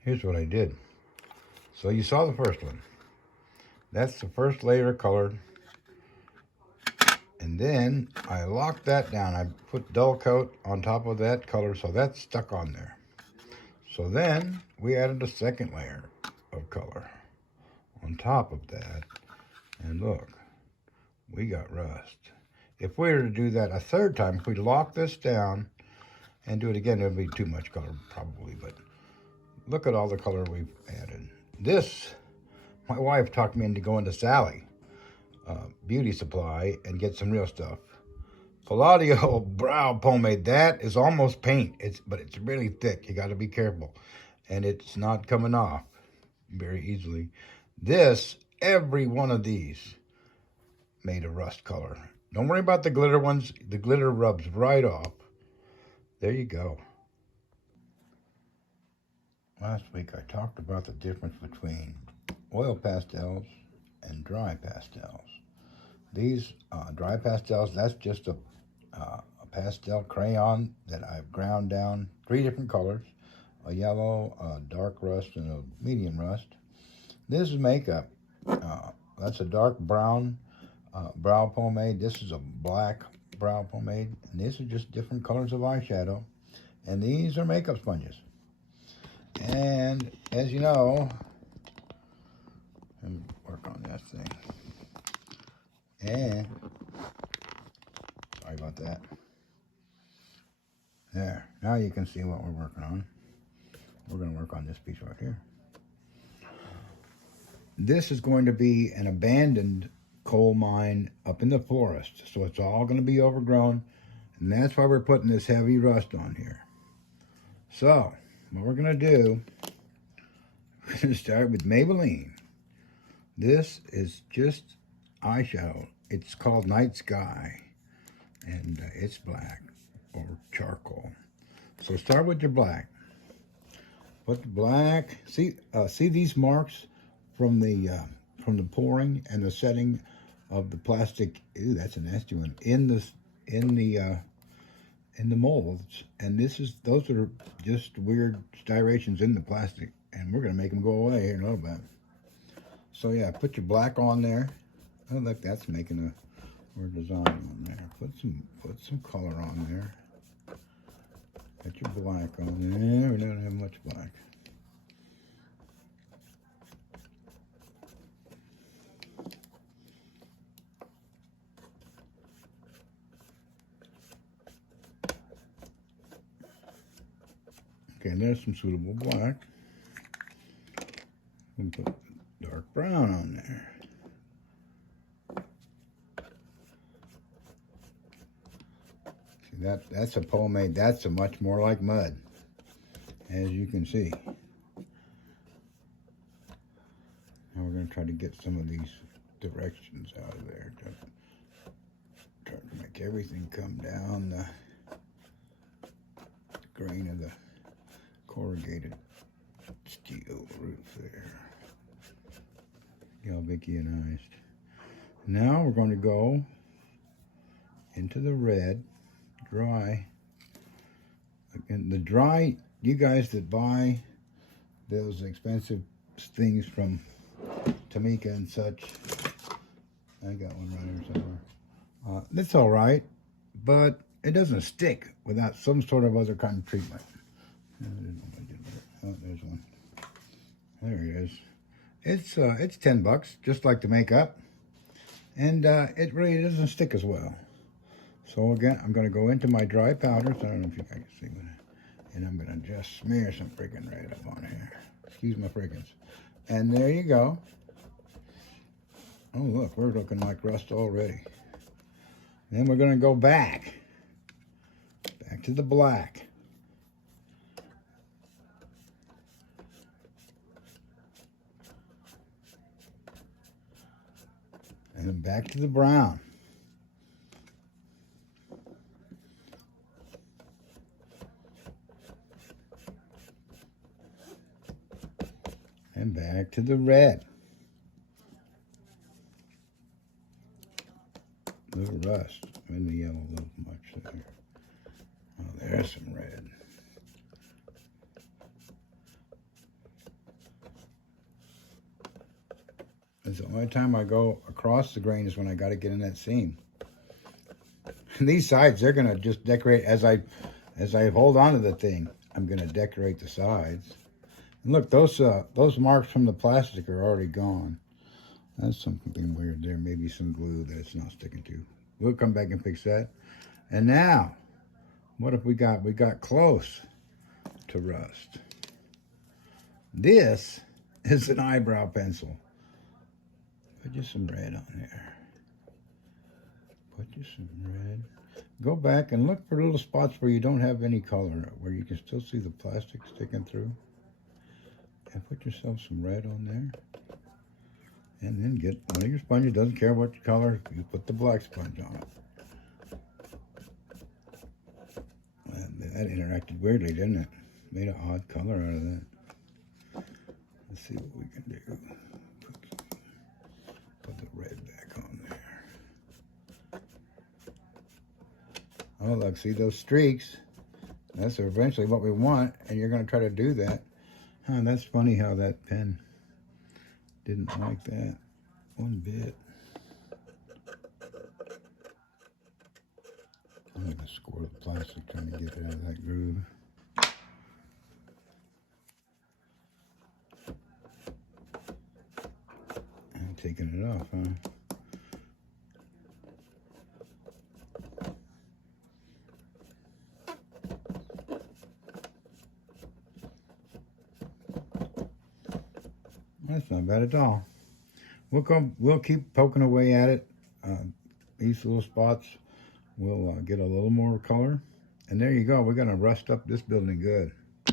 Here's what I did. So you saw the first one. That's the first layer of color. And then I locked that down. I put dull coat on top of that color, so that's stuck on there. So then we added a second layer of color on top of that. And look, we got rust. If we were to do that a third time, if we lock this down and do it again, it would be too much color probably, but look at all the color we've added. This, my wife talked me into going to Sally Beauty Supply and get some real stuff. Palladio brow pomade, that is almost paint, but it's really thick. You got to be careful. And it's not coming off very easily. This, every one of these made a rust color. Don't worry about the glitter ones. The glitter rubs right off. There you go. Last week I talked about the difference between oil pastels and dry pastels. These dry pastels, that's just a pastel crayon that I've ground down 3 different colors, a yellow, a dark rust, and a medium rust. This is makeup. That's a dark brown brow pomade. This is a black brow pomade. And these are just different colors of eyeshadow. And these are makeup sponges. And as you know, let me work on that thing. And sorry about that. There. Now you can see what we're working on. We're going to work on this piece right here. This is going to be an abandoned coal mine up in the forest. So it's all going to be overgrown. And that's why we're putting this heavy rust on here. So, what we're going to do, we're going to start with Maybelline. This is just eyeshadow. It's called Night Sky. And it's black or charcoal. So start with your black. Put the black. See these marks from the pouring and the setting of the plastic. Ew, that's a nasty one. In the molds. And those are just weird striations in the plastic, and we're gonna make them go away here in a little bit. So yeah, put your black on there. Oh look, that's making a weird design on there. Put some color on there. Put your black on there. We don't have much black. Okay, and there's some suitable black. We'll put dark brown on there. See, that's a pomade. That's a much more like mud, as you can see. Now we're going to try to get some of these directions out of there. Try to make everything come down the grain of the corrugated steel roof there. Galvanized. Now we're going to go into the red, dry. Again, the dry, you guys that buy those expensive things from Tamika and such, I got one right here somewhere. That's all right, but it doesn't stick without some sort of other kind of treatment. Oh, there's one. There it is. It's $10, just like the makeup, and it really doesn't stick as well. So again, I'm going to go into my dry powders. I don't know if you guys can see what, and I'm going to just smear some friggin' red up on here. Excuse my friggins. And there you go. Oh look, we're looking like rust already. Then we're going to go back to the black. And then back to the brown. And back to the red. A little rust. And the yellow a little much there. Oh, there's some red. It's the only time I go across the grain is when I got to get in that seam. And these sides, they're gonna just decorate as I hold on to the thing. I'm gonna decorate the sides. And look, those marks from the plastic are already gone. That's something weird there. Maybe some glue that it's not sticking to. We'll come back and fix that. And now, what have we got? We got close to rust. This is an eyebrow pencil. Put just some red on there. Put just some red. Go back and look for little spots where you don't have any color, where you can still see the plastic sticking through. And put yourself some red on there. And then get one of your sponges. Doesn't care what color. You put the black sponge on it. And that interacted weirdly, didn't it? Made an odd color out of that. Let's see what we can do. Put the red back on there. Oh, look, see those streaks? That's eventually what we want, and you're going to try to do that. Huh, that's funny how that pen didn't like that one bit. I'm going to score the plastic trying to get out of that groove. And taking it off, huh? That's not bad at all. We'll keep poking away at it. These little spots will get a little more color. And there you go. We're going to rust up this building good.